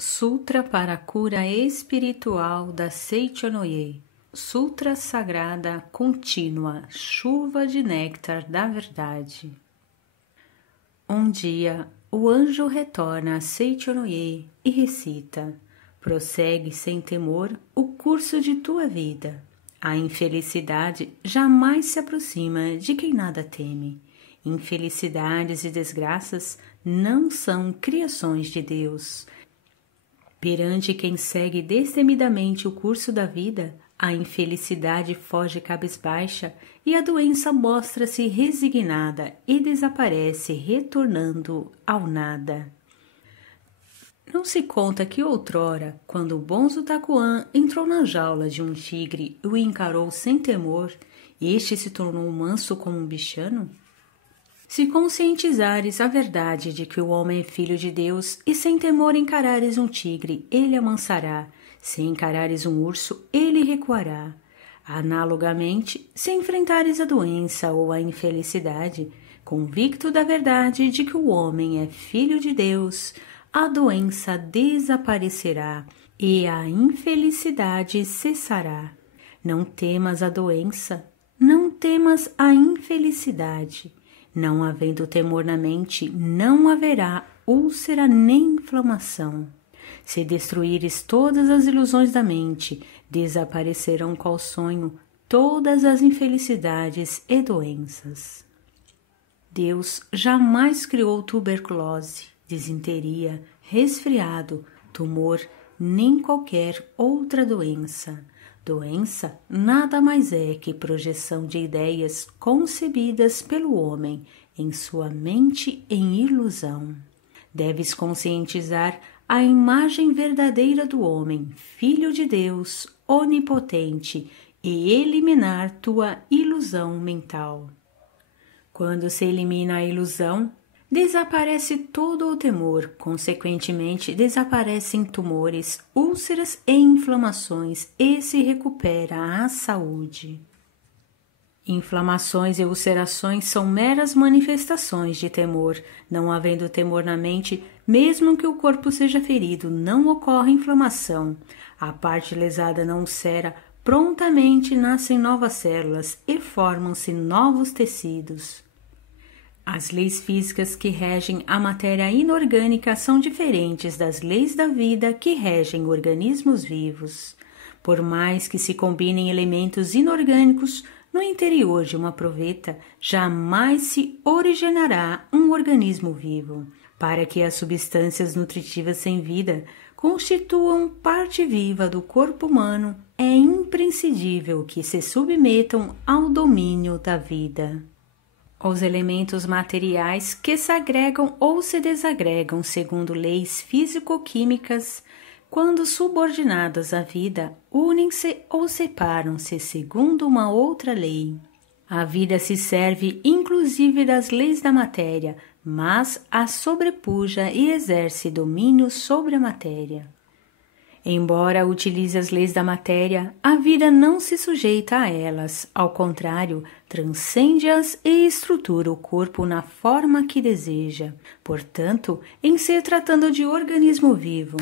Sutra para a cura espiritual da Seichonoye. Sutra sagrada contínua, chuva de néctar da verdade. Um dia, o anjo retorna a Seichonoye e recita: prossegue sem temor o curso de tua vida. A infelicidade jamais se aproxima de quem nada teme. Infelicidades e desgraças não são criações de Deus. Perante quem segue destemidamente o curso da vida, a infelicidade foge cabisbaixa e a doença mostra-se resignada e desaparece, retornando ao nada. Não se conta que outrora, quando o Bonzo Takuan entrou na jaula de um tigre e o encarou sem temor, este se tornou manso como um bichano? Se conscientizares a verdade de que o homem é filho de Deus e sem temor encarares um tigre, ele amansará. Se encarares um urso, ele recuará. Analogamente, se enfrentares a doença ou a infelicidade, convicto da verdade de que o homem é filho de Deus, a doença desaparecerá e a infelicidade cessará. Não temas a doença, não temas a infelicidade. Não havendo temor na mente, não haverá úlcera nem inflamação. Se destruíres todas as ilusões da mente, desaparecerão qual sonho todas as infelicidades e doenças. Deus jamais criou tuberculose, disenteria, resfriado, tumor, nem qualquer outra doença. Doença nada mais é que projeção de ideias concebidas pelo homem em sua mente em ilusão. Deves conscientizar a imagem verdadeira do homem, filho de Deus, onipotente, e eliminar tua ilusão mental. Quando se elimina a ilusão, desaparece todo o temor, consequentemente desaparecem tumores, úlceras e inflamações e se recupera a saúde. Inflamações e ulcerações são meras manifestações de temor. Não havendo temor na mente, mesmo que o corpo seja ferido, não ocorre inflamação. A parte lesada na úlcera prontamente nascem novas células e formam-se novos tecidos. As leis físicas que regem a matéria inorgânica são diferentes das leis da vida que regem organismos vivos. Por mais que se combinem elementos inorgânicos no interior de uma proveta, jamais se originará um organismo vivo. Para que as substâncias nutritivas sem vida constituam parte viva do corpo humano, é imprescindível que se submetam ao domínio da vida. Os elementos materiais que se agregam ou se desagregam segundo leis físico-químicas, quando subordinadas à vida, unem-se ou separam-se segundo uma outra lei. A vida se serve inclusive das leis da matéria, mas a sobrepuja e exerce domínio sobre a matéria. Embora utilize as leis da matéria, a vida não se sujeita a elas, ao contrário, transcende-as e estrutura o corpo na forma que deseja. Portanto, em se tratando de organismo vivo,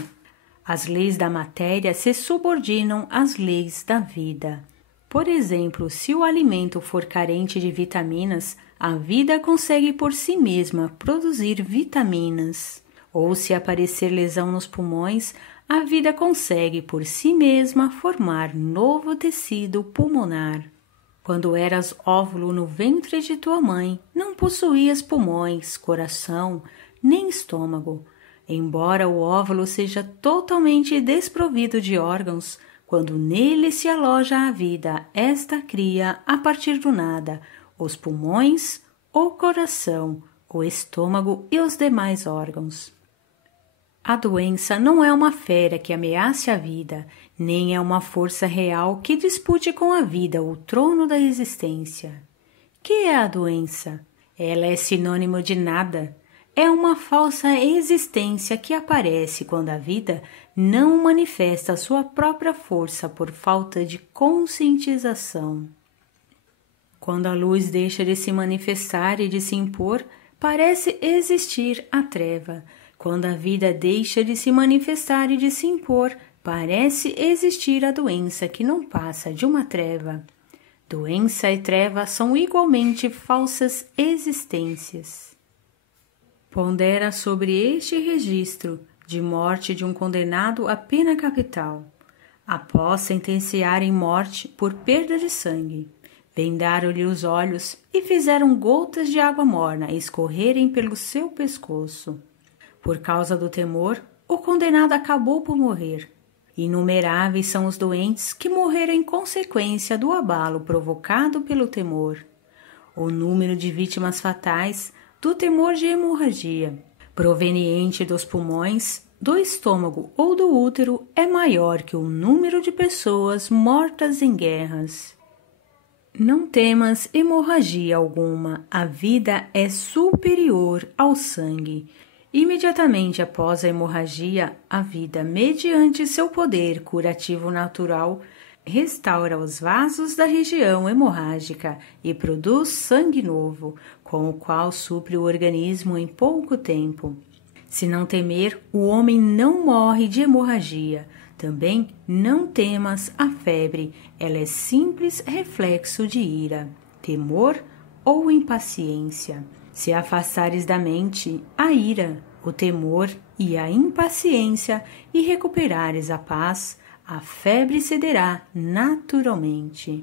as leis da matéria se subordinam às leis da vida. Por exemplo, se o alimento for carente de vitaminas, a vida consegue por si mesma produzir vitaminas. Ou se aparecer lesão nos pulmões, a vida consegue por si mesma formar novo tecido pulmonar. Quando eras óvulo no ventre de tua mãe, não possuías pulmões, coração, nem estômago. Embora o óvulo seja totalmente desprovido de órgãos, quando nele se aloja a vida, esta cria, a partir do nada, os pulmões, o coração, o estômago e os demais órgãos. A doença não é uma fera que ameace a vida, nem é uma força real que dispute com a vida o trono da existência. Que é a doença? Ela é sinônimo de nada. É uma falsa existência que aparece quando a vida não manifesta sua própria força por falta de conscientização. Quando a luz deixa de se manifestar e de se impor, parece existir a treva. Quando a vida deixa de se manifestar e de se impor, parece existir a doença que não passa de uma treva. Doença e treva são igualmente falsas existências. Pondera sobre este registro de morte de um condenado a pena capital, após sentenciarem morte por perda de sangue. Vendaram-lhe os olhos e fizeram gotas de água morna escorrerem pelo seu pescoço. Por causa do temor, o condenado acabou por morrer. Inumeráveis são os doentes que morreram em consequência do abalo provocado pelo temor. O número de vítimas fatais do temor de hemorragia, proveniente dos pulmões, do estômago ou do útero, é maior que o número de pessoas mortas em guerras. Não temas hemorragia alguma, a vida é superior ao sangue. Imediatamente após a hemorragia, a vida, mediante seu poder curativo natural, restaura os vasos da região hemorrágica e produz sangue novo, com o qual supre o organismo em pouco tempo. Se não temer, o homem não morre de hemorragia. Também não temas a febre, ela é simples reflexo de ira, temor ou impaciência. Se afastares da mente a ira, o temor e a impaciência e recuperares a paz, a febre cederá naturalmente.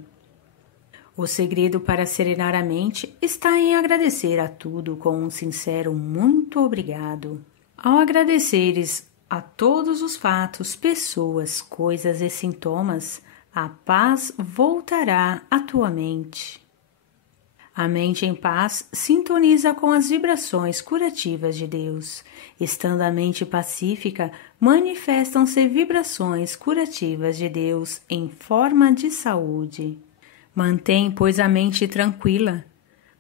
O segredo para serenar a mente está em agradecer a tudo com um sincero muito obrigado. Ao agradeceres a todos os fatos, pessoas, coisas e sintomas, a paz voltará à tua mente. A mente em paz sintoniza com as vibrações curativas de Deus. Estando a mente pacífica, manifestam-se vibrações curativas de Deus em forma de saúde. Mantém, pois, a mente tranquila.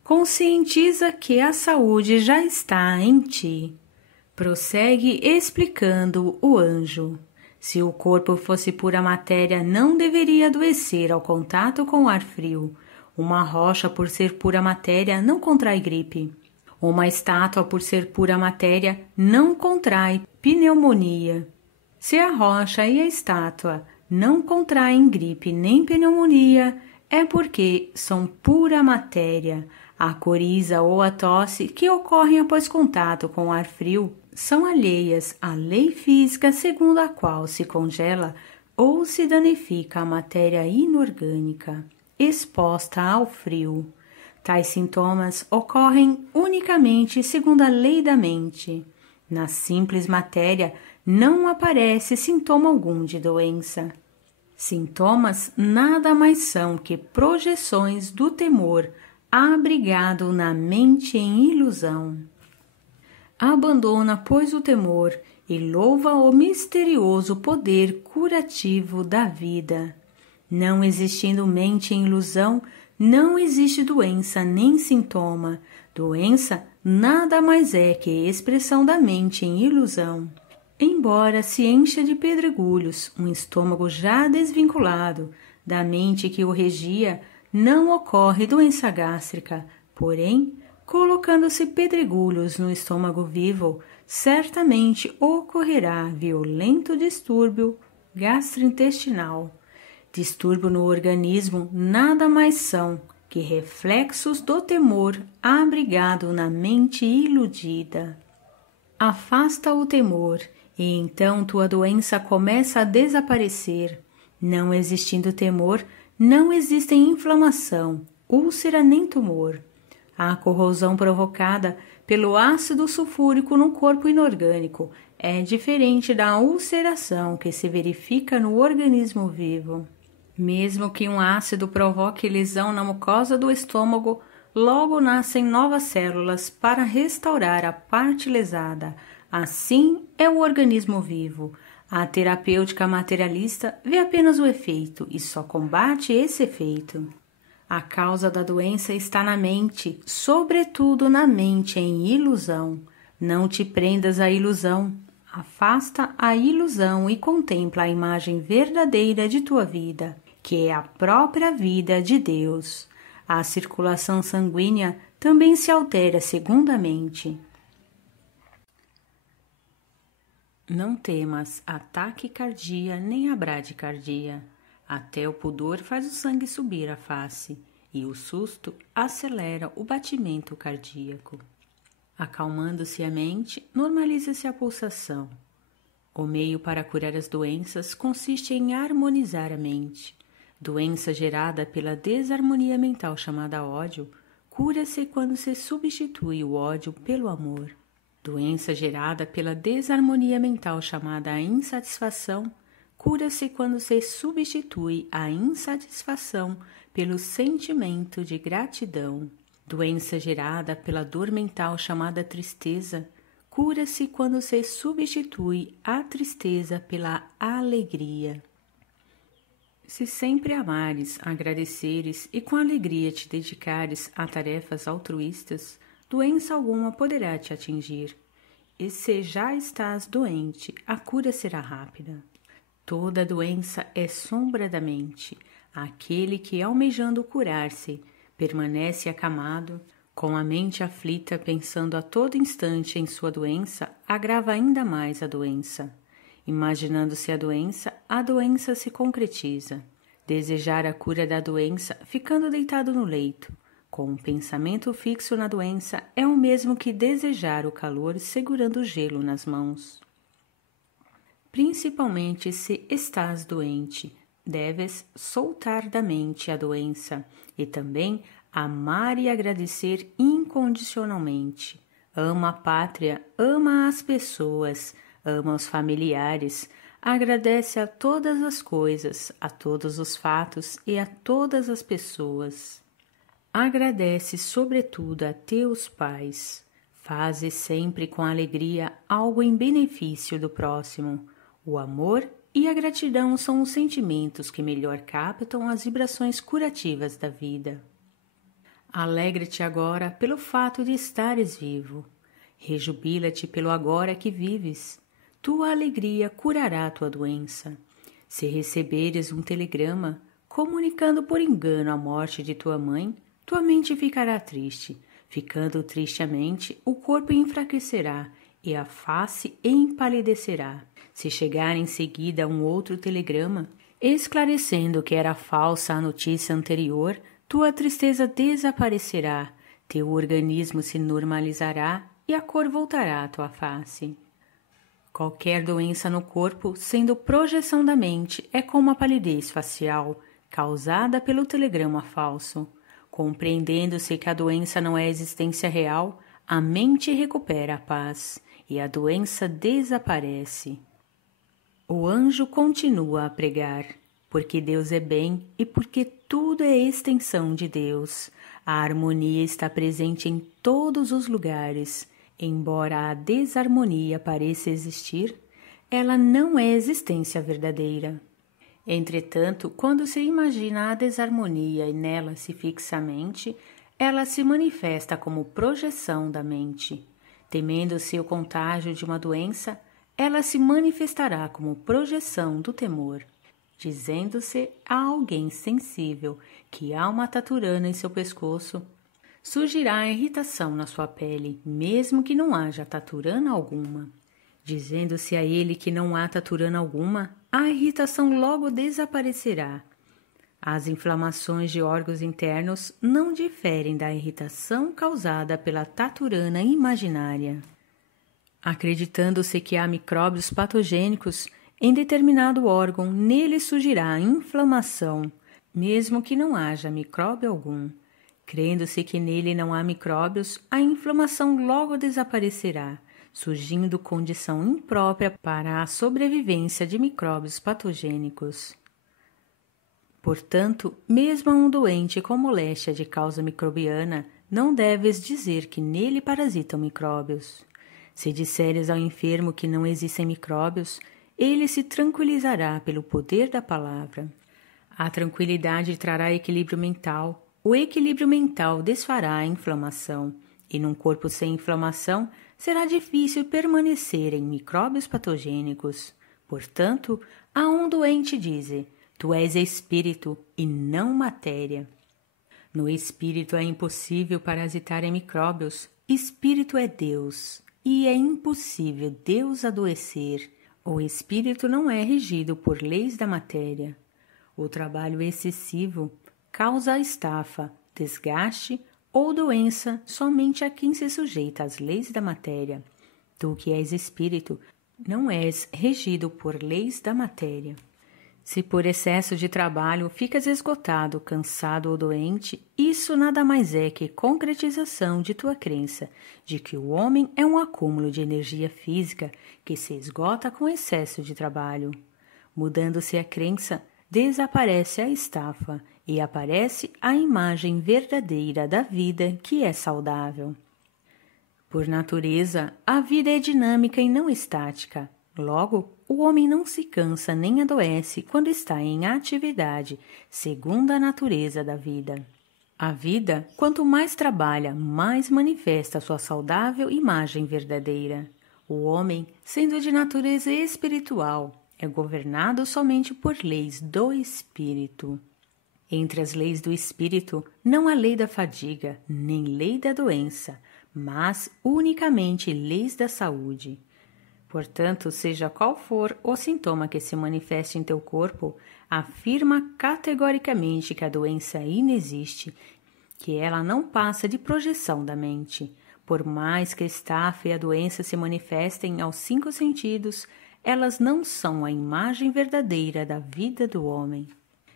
Conscientiza que a saúde já está em ti. Prossegue explicando o anjo. Se o corpo fosse pura matéria, não deveria adoecer ao contato com o ar frio. Uma rocha, por ser pura matéria, não contrai gripe. Uma estátua, por ser pura matéria, não contrai pneumonia. Se a rocha e a estátua não contraem gripe nem pneumonia, é porque são pura matéria. A coriza ou a tosse que ocorrem após contato com o ar frio são alheias à lei física segundo a qual se congela ou se danifica a matéria inorgânica exposta ao frio. Tais sintomas ocorrem unicamente segundo a lei da mente. Na simples matéria não aparece sintoma algum de doença. Sintomas nada mais são que projeções do temor abrigado na mente em ilusão. Abandona, pois, o temor e louva o misterioso poder curativo da vida. Não existindo mente em ilusão, não existe doença nem sintoma. Doença nada mais é que expressão da mente em ilusão. Embora se encha de pedregulhos um estômago já desvinculado da mente que o regia, não ocorre doença gástrica, porém, colocando-se pedregulhos no estômago vivo, certamente ocorrerá violento distúrbio gastrointestinal. Distúrbio no organismo nada mais são que reflexos do temor abrigado na mente iludida. Afasta o temor, e então tua doença começa a desaparecer. Não existindo temor, não existem inflamação, úlcera nem tumor. A corrosão provocada pelo ácido sulfúrico no corpo inorgânico é diferente da ulceração que se verifica no organismo vivo. Mesmo que um ácido provoque lesão na mucosa do estômago, logo nascem novas células para restaurar a parte lesada. Assim é o organismo vivo. A terapêutica materialista vê apenas o efeito e só combate esse efeito. A causa da doença está na mente, sobretudo na mente em ilusão. Não te prendas à ilusão. Afasta a ilusão e contempla a imagem verdadeira de tua vida, que é a própria vida de Deus. A circulação sanguínea também se altera segundo a mente. Não temas a taquicardia nem a bradicardia. Até o pudor faz o sangue subir à face, e o susto acelera o batimento cardíaco. Acalmando-se a mente, normaliza-se a pulsação. O meio para curar as doenças consiste em harmonizar a mente. Doença gerada pela desarmonia mental chamada ódio, cura-se quando se substitui o ódio pelo amor. Doença gerada pela desarmonia mental chamada insatisfação, cura-se quando se substitui a insatisfação pelo sentimento de gratidão. Doença gerada pela dor mental chamada tristeza, cura-se quando se substitui a tristeza pela alegria. Se sempre amares, agradeceres e com alegria te dedicares a tarefas altruístas, doença alguma poderá te atingir. E se já estás doente, a cura será rápida. Toda doença é sombra da mente. Aquele que, almejando curar-se, permanece acamado, com a mente aflita pensando a todo instante em sua doença, agrava ainda mais a doença. Imaginando-se a doença se concretiza. Desejar a cura da doença ficando deitado no leito, com um pensamento fixo na doença, é o mesmo que desejar o calor segurando o gelo nas mãos. Principalmente se estás doente, deves soltar da mente a doença e também amar e agradecer incondicionalmente. Ama a pátria, ama as pessoas, ama os familiares, agradece a todas as coisas, a todos os fatos e a todas as pessoas. Agradece sobretudo a teus pais. Faze sempre com alegria algo em benefício do próximo. O amor e a gratidão são os sentimentos que melhor captam as vibrações curativas da vida. Alegra-te agora pelo fato de estares vivo. Rejubila-te pelo agora que vives. Tua alegria curará tua doença. Se receberes um telegrama comunicando por engano a morte de tua mãe, tua mente ficará triste. Ficando triste a mente, o corpo enfraquecerá e a face empalidecerá. Se chegar em seguida um outro telegrama, esclarecendo que era falsa a notícia anterior, tua tristeza desaparecerá, teu organismo se normalizará e a cor voltará à tua face. Qualquer doença no corpo, sendo projeção da mente, é como a palidez facial, causada pelo telegrama falso. Compreendendo-se que a doença não é existência real, a mente recupera a paz e a doença desaparece. O anjo continua a pregar, porque Deus é bem e porque tudo é extensão de Deus. A harmonia está presente em todos os lugares. Embora a desarmonia pareça existir, ela não é existência verdadeira. Entretanto, quando se imagina a desarmonia e nela se fixa a mente, ela se manifesta como projeção da mente. Temendo-se o contágio de uma doença, ela se manifestará como projeção do temor. Dizendo-se a alguém sensível que há uma taturana em seu pescoço, surgirá a irritação na sua pele, mesmo que não haja taturana alguma. Dizendo-se a ele que não há taturana alguma, a irritação logo desaparecerá. As inflamações de órgãos internos não diferem da irritação causada pela taturana imaginária. Acreditando-se que há micróbios patogênicos em determinado órgão, nele surgirá a inflamação, mesmo que não haja micróbio algum. Crendo-se que nele não há micróbios, a inflamação logo desaparecerá, surgindo condição imprópria para a sobrevivência de micróbios patogênicos. Portanto, mesmo a um doente com moléstia de causa microbiana, não deves dizer que nele parasitam micróbios. Se disseres ao enfermo que não existem micróbios, ele se tranquilizará pelo poder da palavra. A tranquilidade trará equilíbrio mental. O equilíbrio mental desfará a inflamação, e num corpo sem inflamação será difícil permanecer em micróbios patogênicos. Portanto, a um doente dize: tu és espírito e não matéria. No espírito é impossível parasitar em micróbios. Espírito é Deus. e é impossível Deus adoecer. O espírito não é regido por leis da matéria. O trabalho excessivo causa estafa, desgaste ou doença somente a quem se sujeita às leis da matéria. Tu que és espírito, não és regido por leis da matéria. Se por excesso de trabalho ficas esgotado, cansado ou doente, isso nada mais é que concretização de tua crença de que o homem é um acúmulo de energia física que se esgota com excesso de trabalho. Mudando-se a crença, desaparece a estafa e aparece a imagem verdadeira da vida que é saudável. Por natureza, a vida é dinâmica e não estática. Logo, o homem não se cansa nem adoece quando está em atividade, segundo a natureza da vida. A vida, quanto mais trabalha, mais manifesta sua saudável imagem verdadeira. O homem, sendo de natureza espiritual, é governado somente por leis do espírito. Entre as leis do espírito, não há lei da fadiga, nem lei da doença, mas unicamente leis da saúde. Portanto, seja qual for o sintoma que se manifeste em teu corpo, afirma categoricamente que a doença inexiste, que ela não passa de projeção da mente. Por mais que a estafa e a doença se manifestem aos 5 sentidos, elas não são a imagem verdadeira da vida do homem.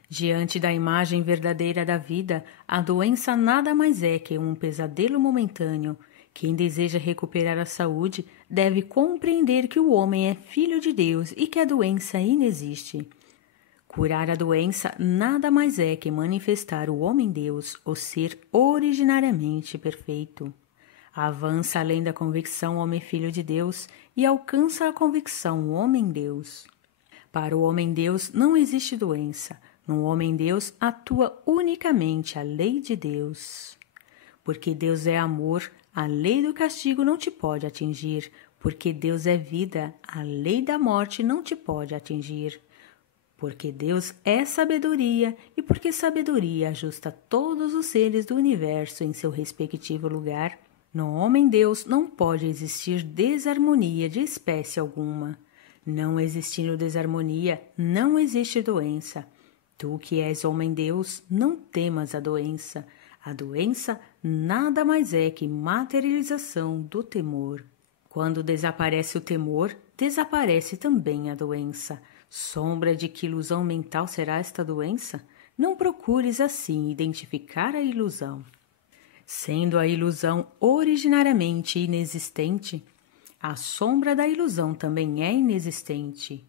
Diante da imagem verdadeira da vida, a doença nada mais é que um pesadelo momentâneo. Quem deseja recuperar a saúde deve compreender que o homem é filho de Deus e que a doença inexiste. Curar a doença nada mais é que manifestar o homem-Deus, o ser originariamente perfeito. Avança além da convicção homem-filho de Deus e alcança a convicção homem-Deus. Para o homem-Deus não existe doença. No homem-Deus atua unicamente a lei de Deus. Porque Deus é amor, a lei do castigo não te pode atingir. Porque Deus é vida, a lei da morte não te pode atingir. Porque Deus é sabedoria e porque sabedoria ajusta todos os seres do universo em seu respectivo lugar, no homem-Deus não pode existir desarmonia de espécie alguma. Não existindo desarmonia, não existe doença. Tu que és homem-Deus, não temas a doença. A doença nada mais é que materialização do temor. Quando desaparece o temor, desaparece também a doença. Sombra de que ilusão mental será esta doença? Não procures assim identificar a ilusão. Sendo a ilusão originariamente inexistente, a sombra da ilusão também é inexistente.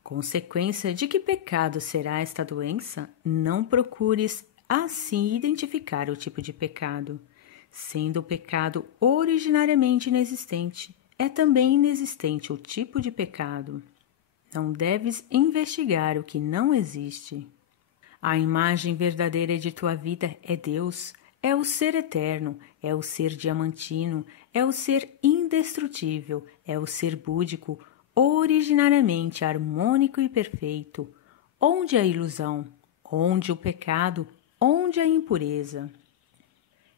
Consequência de que pecado será esta doença? Não procures assim identificar o tipo de pecado. Sendo o pecado originariamente inexistente, é também inexistente o tipo de pecado. Não deves investigar o que não existe. A imagem verdadeira de tua vida é Deus, é o ser eterno, é o ser diamantino, é o ser indestrutível, é o ser búdico, originariamente harmônico e perfeito. Onde a ilusão? Onde o pecado? Onde a impureza?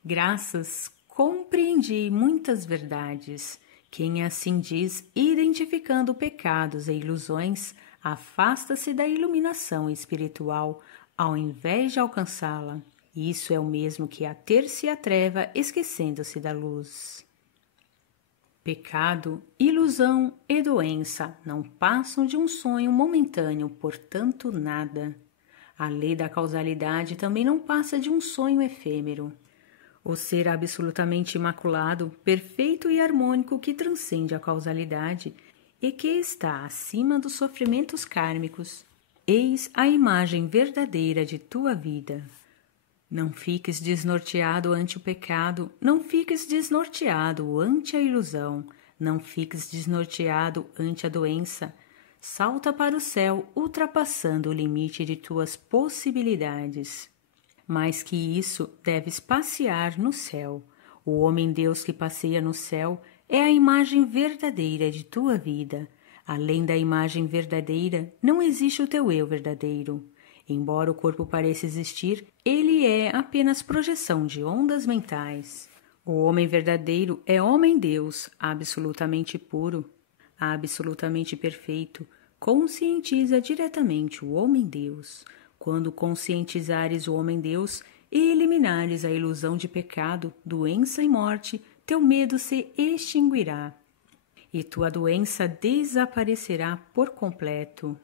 Graças, compreendi muitas verdades. Quem assim diz, identificando pecados e ilusões, afasta-se da iluminação espiritual, ao invés de alcançá-la. Isso é o mesmo que ater-se à treva, esquecendo-se da luz. Pecado, ilusão e doença não passam de um sonho momentâneo, portanto nada. A lei da causalidade também não passa de um sonho efêmero. O ser absolutamente imaculado, perfeito e harmônico que transcende a causalidade e que está acima dos sofrimentos kármicos, eis a imagem verdadeira de tua vida. Não fiques desnorteado ante o pecado, não fiques desnorteado ante a ilusão, não fiques desnorteado ante a doença. Salta para o céu, ultrapassando o limite de tuas possibilidades. Mais que isso, deves passear no céu. O homem-Deus que passeia no céu é a imagem verdadeira de tua vida. Além da imagem verdadeira, não existe o teu eu verdadeiro. Embora o corpo pareça existir, ele é apenas projeção de ondas mentais. O homem verdadeiro é homem-deus, absolutamente puro, absolutamente perfeito. Conscientiza diretamente o homem-deus. Quando conscientizares o homem-deus e eliminares a ilusão de pecado, doença e morte, teu medo se extinguirá e tua doença desaparecerá por completo.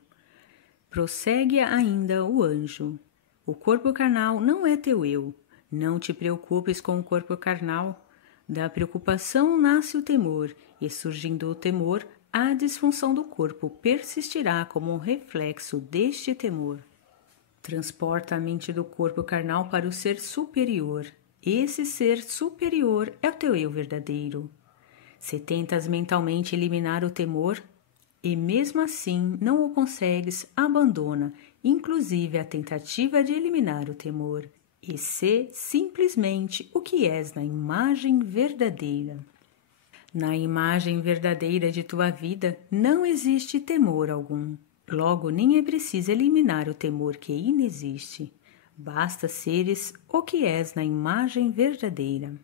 Prossegue ainda o anjo. O corpo carnal não é teu eu. Não te preocupes com o corpo carnal. Da preocupação nasce o temor, e surgindo o temor, a disfunção do corpo persistirá como um reflexo deste temor. Transporta a mente do corpo carnal para o ser superior. Esse ser superior é o teu eu verdadeiro. Se tentas mentalmente eliminar o temor, e mesmo assim não o consegues, abandona, inclusive a tentativa de eliminar o temor, e sê simplesmente o que és na imagem verdadeira. Na imagem verdadeira de tua vida não existe temor algum. Logo, nem é preciso eliminar o temor que inexiste. Basta seres o que és na imagem verdadeira.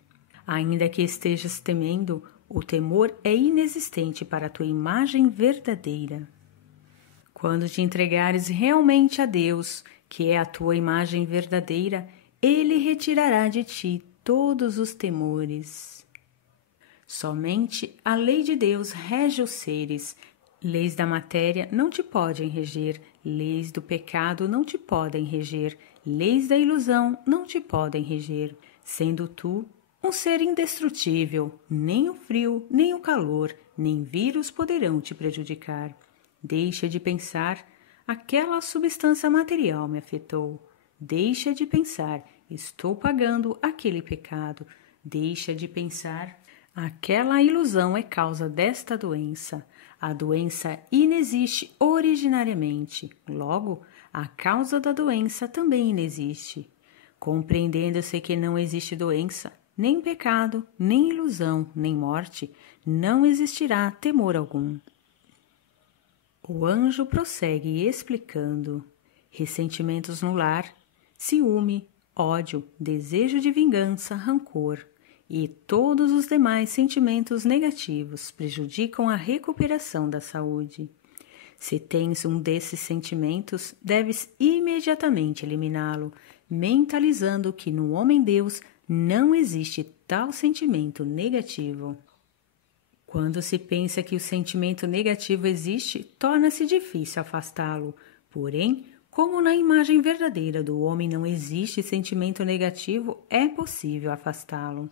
Ainda que estejas temendo, o temor é inexistente para a tua imagem verdadeira. Quando te entregares realmente a Deus, que é a tua imagem verdadeira, Ele retirará de ti todos os temores. Somente a lei de Deus rege os seres. Leis da matéria não te podem reger, leis do pecado não te podem reger, leis da ilusão não te podem reger, sendo tu um ser indestrutível. Nem o frio, nem o calor, nem vírus poderão te prejudicar. Deixa de pensar, aquela substância material me afetou. Deixa de pensar, estou pagando aquele pecado. Deixa de pensar, aquela ilusão é causa desta doença. A doença inexiste originariamente, logo, a causa da doença também inexiste. Compreendendo-se que não existe doença, nem pecado, nem ilusão, nem morte, não existirá temor algum. O anjo prossegue explicando: ressentimentos no lar, ciúme, ódio, desejo de vingança, rancor e todos os demais sentimentos negativos prejudicam a recuperação da saúde. Se tens um desses sentimentos, deves imediatamente eliminá-lo, mentalizando que no homem-deus não existe tal sentimento negativo. Quando se pensa que o sentimento negativo existe, torna-se difícil afastá-lo. Porém, como na imagem verdadeira do homem não existe sentimento negativo, é possível afastá-lo.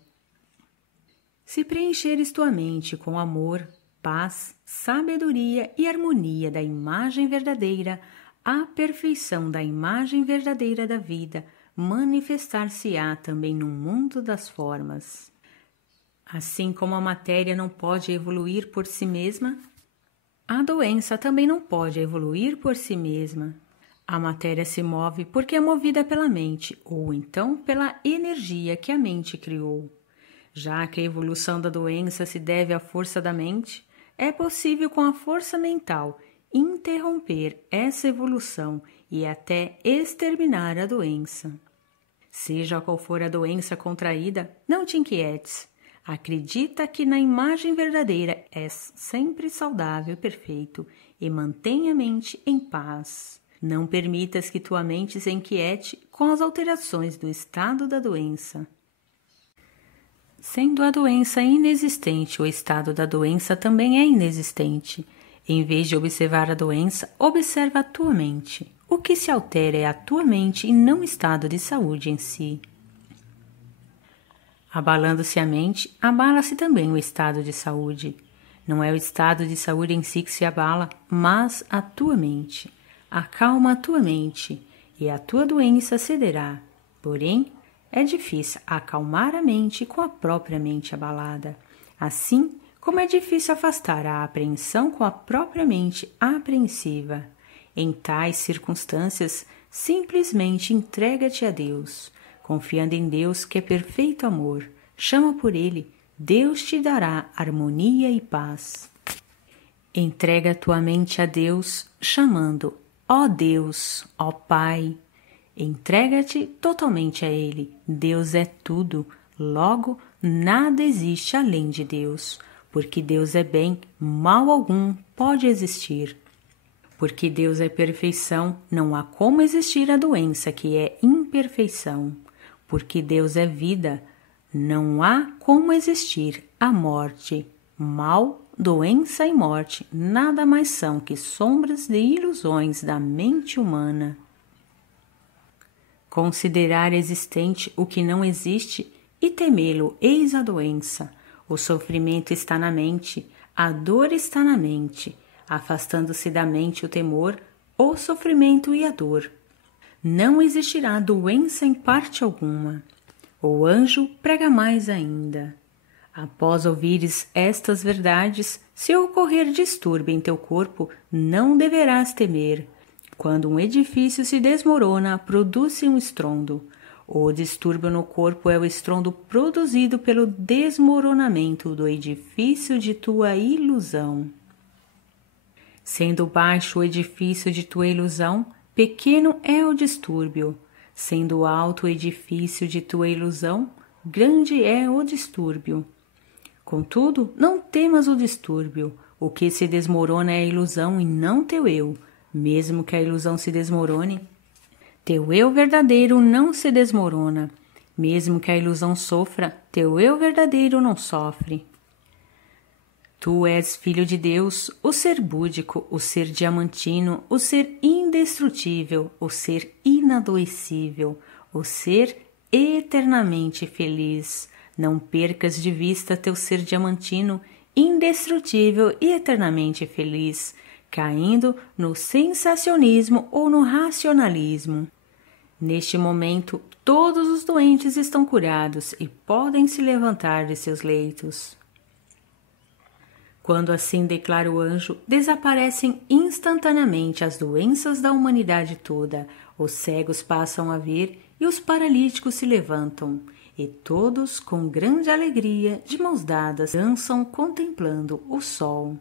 Se preencheres tua mente com amor, paz, sabedoria e harmonia da imagem verdadeira, a perfeição da imagem verdadeira da vida manifestar-se-á também no mundo das formas. Assim como a matéria não pode evoluir por si mesma, a doença também não pode evoluir por si mesma. A matéria se move porque é movida pela mente, ou então pela energia que a mente criou. Já que a evolução da doença se deve à força da mente, é possível com a força mental interromper essa evolução e até exterminar a doença. Seja qual for a doença contraída, não te inquietes. Acredita que na imagem verdadeira és sempre saudável e perfeito e mantenha a mente em paz. Não permitas que tua mente se inquiete com as alterações do estado da doença. Sendo a doença inexistente, o estado da doença também é inexistente. Em vez de observar a doença, observa a tua mente. O que se altera é a tua mente e não o estado de saúde em si. Abalando-se a mente, abala-se também o estado de saúde. Não é o estado de saúde em si que se abala, mas a tua mente. Acalma a tua mente e a tua doença cederá. Porém, é difícil acalmar a mente com a própria mente abalada. Assim como é difícil afastar a apreensão com a própria mente apreensiva. Em tais circunstâncias, simplesmente entrega-te a Deus. Confiando em Deus, que é perfeito amor, chama por Ele, Deus te dará harmonia e paz. Entrega tua mente a Deus, chamando: ó Deus, ó Pai. Entrega-te totalmente a Ele. Deus é tudo. Logo, nada existe além de Deus. Porque Deus é bem, mal algum pode existir. Porque Deus é perfeição, não há como existir a doença que é imperfeição. Porque Deus é vida, não há como existir a morte. Mal, doença e morte nada mais são que sombras de ilusões da mente humana. Considerar existente o que não existe e temê-lo eis a doença. O sofrimento está na mente, a dor está na mente. Afastando-se da mente o temor, o sofrimento e a dor. Não existirá doença em parte alguma. O anjo prega mais ainda. Após ouvires estas verdades, se ocorrer distúrbio em teu corpo, não deverás temer. Quando um edifício se desmorona, produz-se um estrondo. O distúrbio no corpo é o estrondo produzido pelo desmoronamento do edifício de tua ilusão. Sendo baixo o edifício de tua ilusão, pequeno é o distúrbio. Sendo alto o edifício de tua ilusão, grande é o distúrbio. Contudo, não temas o distúrbio. O que se desmorona é a ilusão e não teu eu. Mesmo que a ilusão se desmorone, teu eu verdadeiro não se desmorona. Mesmo que a ilusão sofra, teu eu verdadeiro não sofre. Tu és filho de Deus, o ser búdico, o ser diamantino, o ser indestrutível, o ser inadoecível, o ser eternamente feliz. Não percas de vista teu ser diamantino, indestrutível e eternamente feliz, caindo no sensacionismo ou no racionalismo. Neste momento, todos os doentes estão curados e podem se levantar de seus leitos. Quando assim declara o anjo, desaparecem instantaneamente as doenças da humanidade toda, os cegos passam a ver e os paralíticos se levantam, e todos, com grande alegria, de mãos dadas, dançam contemplando o sol.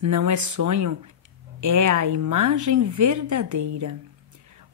Não é sonho, é a imagem verdadeira.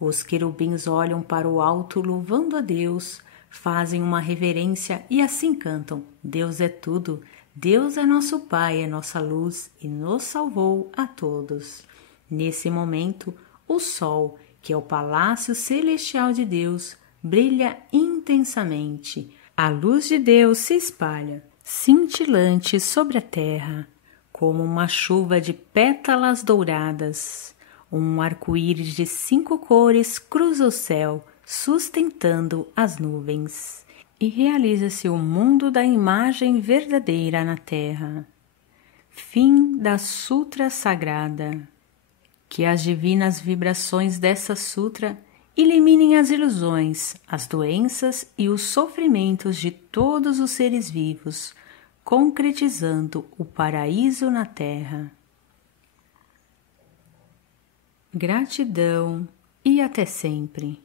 Os querubins olham para o alto louvando a Deus, fazem uma reverência e assim cantam: Deus é tudo, Deus é nosso Pai, é nossa luz e nos salvou a todos. Nesse momento, o sol, que é o palácio celestial de Deus, brilha intensamente. A luz de Deus se espalha, cintilante sobre a terra, como uma chuva de pétalas douradas. Um arco-íris de 5 cores cruza o céu, sustentando as nuvens. E realiza-se o mundo da imagem verdadeira na terra. Fim da Sutra Sagrada. Que as divinas vibrações dessa sutra eliminem as ilusões, as doenças e os sofrimentos de todos os seres vivos, concretizando o paraíso na terra. Gratidão e até sempre.